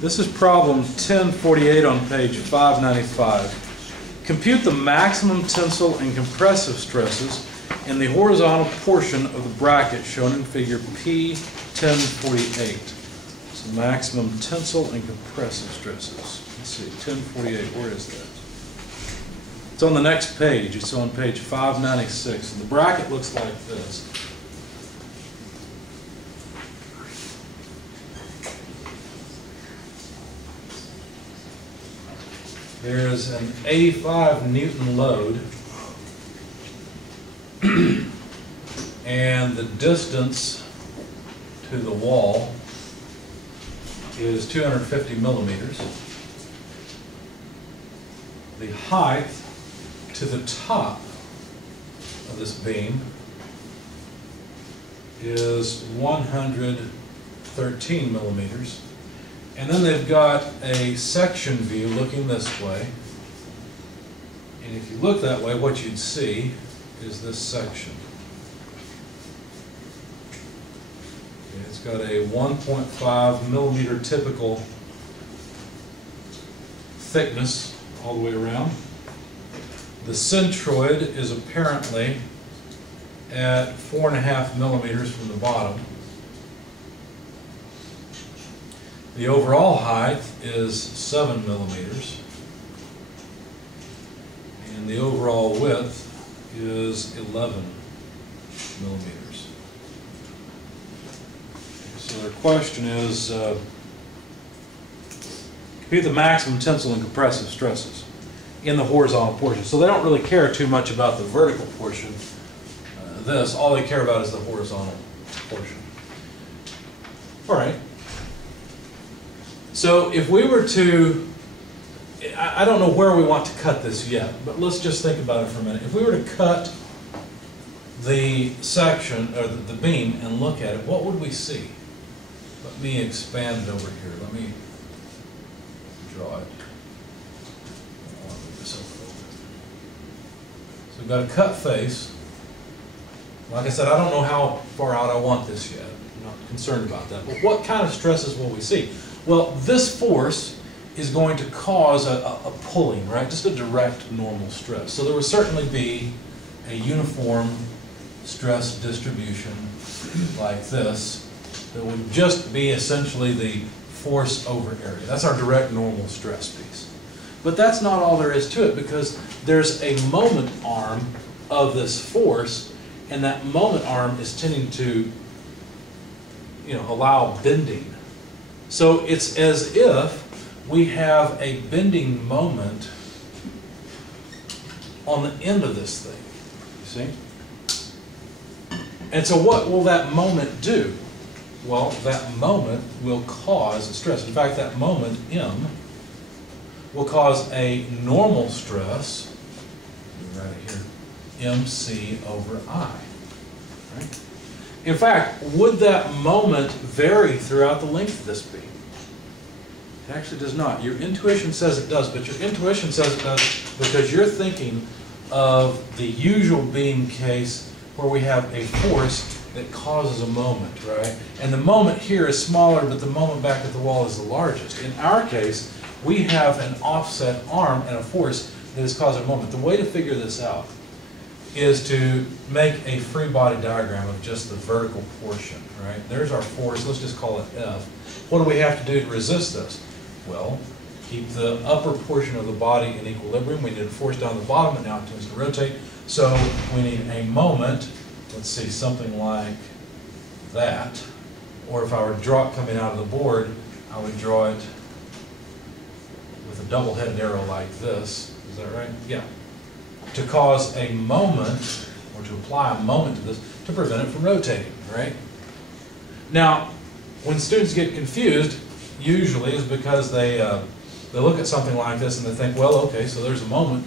This is problem 1048 on page 595. Compute the maximum tensile and compressive stresses in the horizontal portion of the bracket shown in figure P1048. So maximum tensile and compressive stresses. Let's see, 1048, where is that? It's on the next page. It's on page 596. And the bracket looks like this. There's an 85 Newton load, and the distance to the wall is 250 millimeters. The height to the top of this beam is 113 millimeters. And then they've got a section view looking this way. And if you look that way, what you'd see is this section. Okay, it's got a 1.5 millimeter typical thickness all the way around. The centroid is apparently at 4.5 millimeters from the bottom. The overall height is 7 millimeters, and the overall width is 11 millimeters. So their question is, compute the maximum tensile and compressive stresses in the horizontal portion. So they don't really care too much about the vertical portion. All they care about is the horizontal portion. All right. So if we were to, I don't know where we want to cut this yet, but let's just think about it for a minute. If we were to cut the section, or the beam, and look at it, what would we see? Let me expand it over here. Let me draw it. I want to move this over a little bit. So we've got a cut face. Like I said, I don't know how far out I want this yet. I'm not concerned about that. But what kind of stresses will we see? Well, this force is going to cause a pulling, right? Just a direct normal stress. So there would certainly be a uniform stress distribution like this that would just be essentially the force over area. That's our direct normal stress piece. But that's not all there is to it, because there's a moment arm of this force, and that moment arm is tending to, allow bending. So it's as if we have a bending moment on the end of this thing, you see? And so what will that moment do? Well, that moment will cause a stress. In fact, that moment, M, will cause a normal stress, right here, MC over I. Right? In fact, would that moment vary throughout the length of this beam? It actually does not. Your intuition says it does, but your intuition says it does because you're thinking of the usual beam case where we have a force that causes a moment, right? And the moment here is smaller, but the moment back at the wall is the largest. In our case, we have an offset arm and a force that is causing a moment. The way to figure this out is to make a free body diagram of just the vertical portion, right? There's our force, let's just call it F. What do we have to do to resist this? Well, keep the upper portion of the body in equilibrium. We need a force down the bottom, and now it tends to rotate. So we need a moment, let's see, something like that. Or if I were to draw it coming out of the board, I would draw it with a double-headed arrow like this. Is that right? Yeah. To cause a moment, or to apply a moment to this, to prevent it from rotating, right? Now, when students get confused, usually is because they look at something like this and they think, well, okay, so there's a moment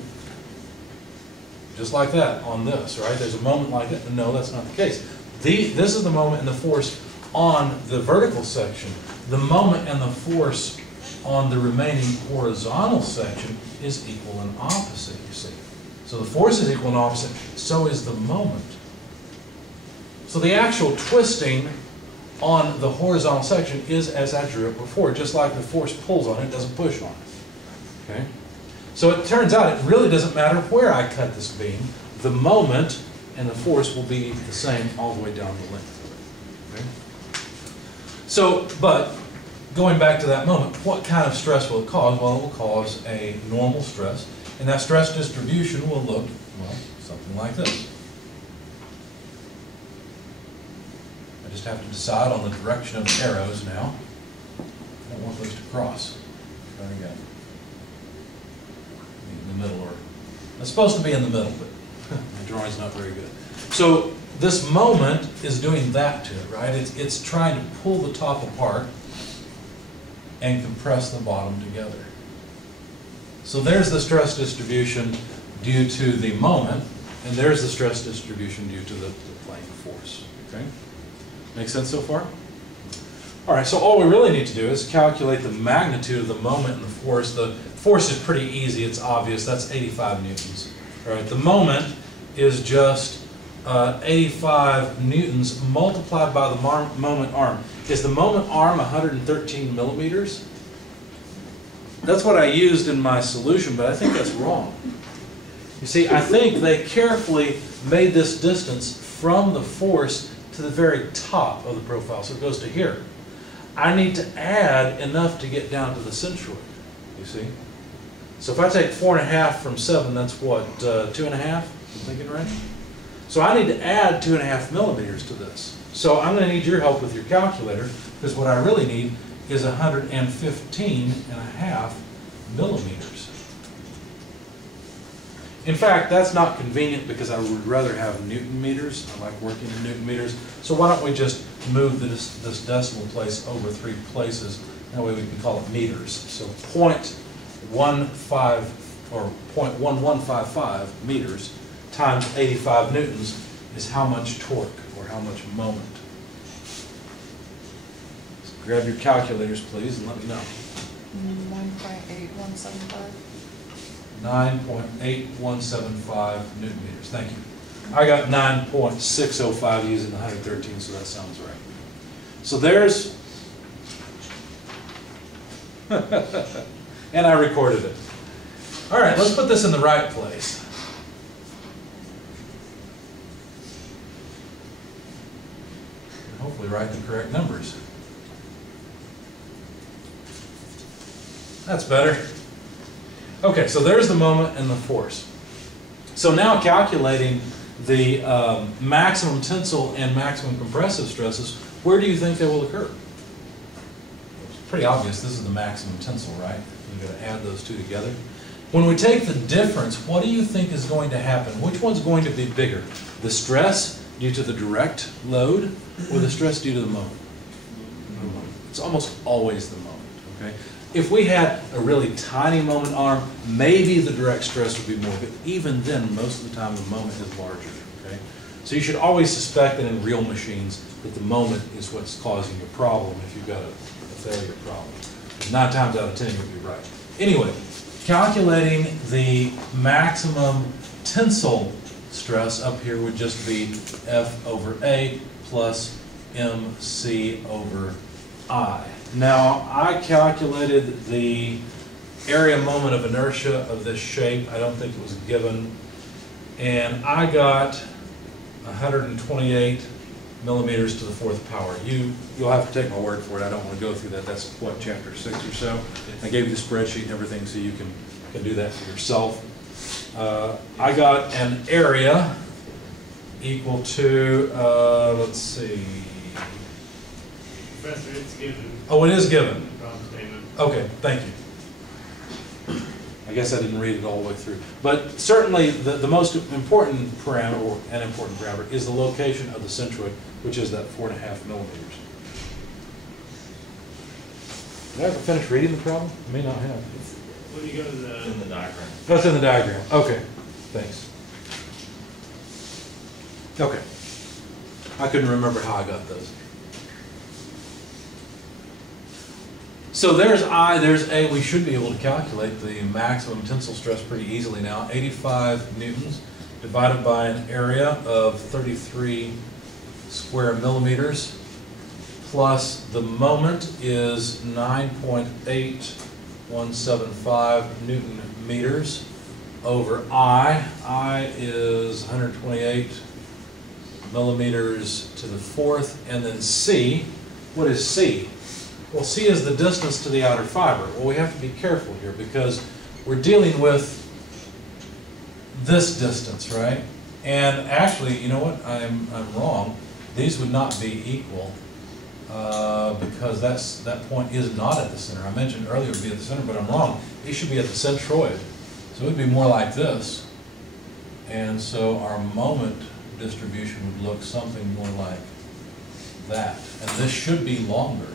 just like that on this, right? There's a moment like that. No, that's not the case. This is the moment and the force on the vertical section. The moment and the force on the remaining horizontal section is equal and opposite, you see. So the force is equal and opposite, so is the moment. So the actual twisting on the horizontal section is as I drew it before. Just like the force pulls on it, it doesn't push on it. Okay? So it turns out it really doesn't matter where I cut this beam. The moment and the force will be the same all the way down the length of it. Okay? So, but going back to that moment, what kind of stress will it cause? Well, it will cause a normal stress, and that stress distribution will look, well, something like this. I just have to decide on the direction of the arrows now. I don't want those to cross. Try again. In the middle, or it's supposed to be in the middle, but my drawing's not very good. So this moment is doing that to it, right? It's trying to pull the top apart and compress the bottom together. So there's the stress distribution due to the moment, and there's the stress distribution due to the plane of force. Okay? Make sense so far? All right, so all we really need to do is calculate the magnitude of the moment and the force. The force is pretty easy, it's obvious, that's 85 newtons. All right, the moment is just 85 newtons multiplied by the moment arm. Is the moment arm 113 millimeters? That's what I used in my solution, but I think that's wrong. You see, I think they carefully made this distance from the force to the very top of the profile, so it goes to here. I need to add enough to get down to the centroid, you see? So if I take 4.5 from 7, that's what, 2.5? I'm thinking right? So I need to add 2.5 millimeters to this. So I'm going to need your help with your calculator, because what I really need is 115.5 millimeters. In fact, that's not convenient because I would rather have Newton meters. I like working in Newton meters. So why don't we just move this decimal place over 3 places? That way we can call it meters. So 0.15 or 0.1155 meters times 85 newtons is how much torque or how much moment. So grab your calculators, please, and let me know. 9.8175. 9.8175 newton meters. Thank you. I got 9.605 using the 113, so that sounds right. So there's, and I recorded it. All right, let's put this in the right place. And hopefully write the correct numbers. That's better. Okay, so there's the moment and the force. So now calculating the maximum tensile and maximum compressive stresses, where do you think they will occur? It's pretty obvious this is the maximum tensile, right? You've got to add those two together. When we take the difference, what do you think is going to happen? Which one's going to be bigger? The stress due to the direct load or the stress due to the moment? It's almost always the moment, okay? If we had a really tiny moment arm, maybe the direct stress would be more, but even then, most of the time, the moment is larger, okay? So you should always suspect that in real machines that the moment is what's causing your problem if you've got a failure problem. 9 times out of 10, you'll be right. Anyway, calculating the maximum tensile stress up here would just be F over A plus MC over I. Now, I calculated the area moment of inertia of this shape. I don't think it was given. And I got 128 millimeters to the 4th power. You'll have to take my word for it. I don't want to go through that. That's what, chapter 6 or so. I gave you the spreadsheet and everything so you can do that for yourself. I got an area equal to, let's see. Professor, it's given. Oh, it is given. Problem statement. Okay, thank you. I guess I didn't read it all the way through. But certainly the most important parameter, or an important parameter, is the location of the centroid, which is that 4.5 millimeters. Did I ever finish reading the problem? I may not have. When you go to the... in the diagram. That's in the diagram. Okay, thanks. Okay. I couldn't remember how I got those. So there's I, there's A. We should be able to calculate the maximum tensile stress pretty easily now. 85 newtons divided by an area of 33 square millimeters plus the moment is 9.8175 Newton meters over I. I is 128 millimeters to the fourth, and then C. What is C? Well, C is the distance to the outer fiber. Well, we have to be careful here because we're dealing with this distance, right? And actually, you know what? I'm wrong. These would not be equal because that point is not at the center. I mentioned earlier it would be at the center, but I'm wrong. These should be at the centroid. So it would be more like this. And so our moment distribution would look something more like that. And this should be longer.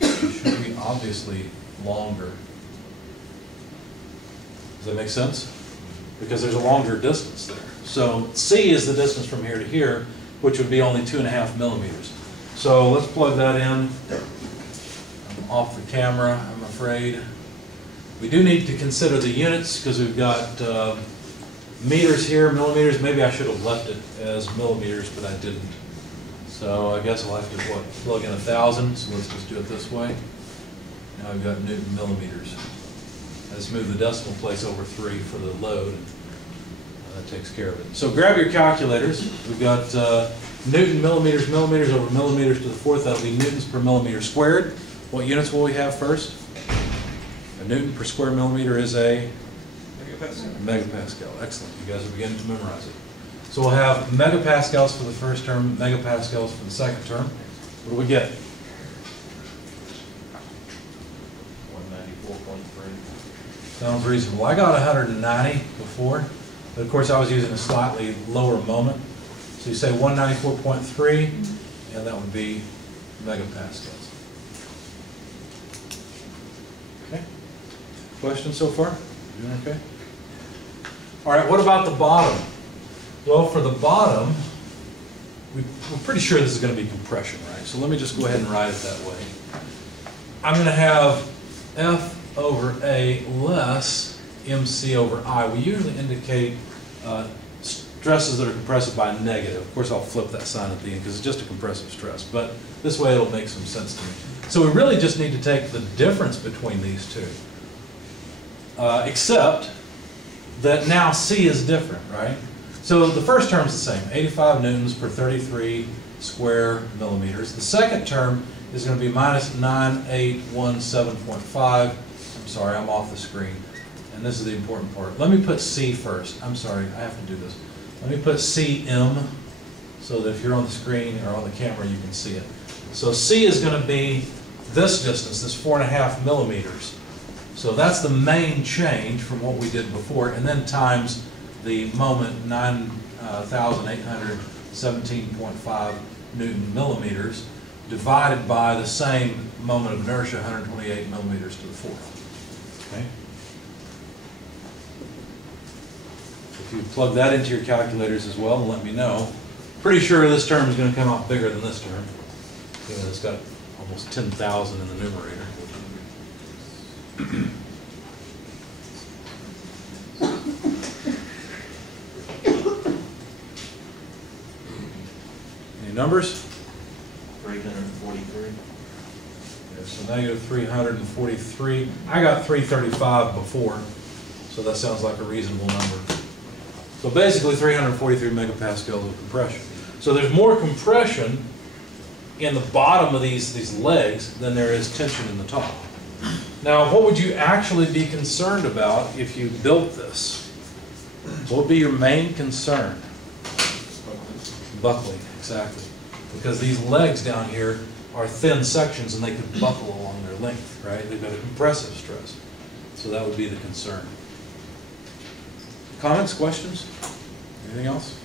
It should be obviously longer. Does that make sense? Because there's a longer distance there. So C is the distance from here to here, which would be only 2.5 millimeters. So let's plug that in. I'm off the camera, I'm afraid. We do need to consider the units because we've got meters here, millimeters. Maybe I should have left it as millimeters, but I didn't. So I guess I'll have to plug in 1,000. So let's just do it this way. Now we've got Newton millimeters. Let's move the decimal place over 3 for the load. That takes care of it. So grab your calculators. We've got Newton millimeters, millimeters over millimeters to the fourth. That'll be newtons per millimeter squared. What units will we have first? A Newton per square millimeter is a megapascal. Excellent. You guys are beginning to memorize it. So we'll have megapascals for the first term, megapascals for the second term. What do we get? 194.3. Sounds reasonable. I got 190 before, but of course I was using a slightly lower moment. So you say 194.3, and that would be megapascals. Okay. Questions so far? Doing okay? All right, what about the bottom? Well, for the bottom, we're pretty sure this is going to be compression, right? So let me just go ahead and write it that way. I'm going to have F over A less MC over I. We usually indicate stresses that are compressive by negative. Of course, I'll flip that sign at the end because it's just a compressive stress, but this way it'll make some sense to me. So we really just need to take the difference between these two, except that now C is different, right? So the first term is the same, 85 newtons per 33 square millimeters. The second term is going to be minus 9817.5. I'm sorry, I'm off the screen. And this is the important part. Let me put C first. I'm sorry, I have to do this. Let me put CM so that if you're on the screen or on the camera, you can see it. So C is going to be this distance, this 4.5 millimeters. So that's the main change from what we did before, and then times the moment 9,817.5 Newton millimeters divided by the same moment of inertia, 128 millimeters to the fourth. Okay? If you plug that into your calculators as well, and let me know. Pretty sure this term is going to come out bigger than this term. You know, it's got almost 10,000 in the numerator. Any numbers? 343. So negative 343. I got 335 before, so that sounds like a reasonable number. So basically 343 megapascals of compression. So there's more compression in the bottom of these legs than there is tension in the top. Now, what would you actually be concerned about if you built this? What would be your main concern? Buckling, exactly. Because these legs down here are thin sections and they could buckle along their length, right? They've got a compressive stress. So that would be the concern. Comments, questions? Anything else?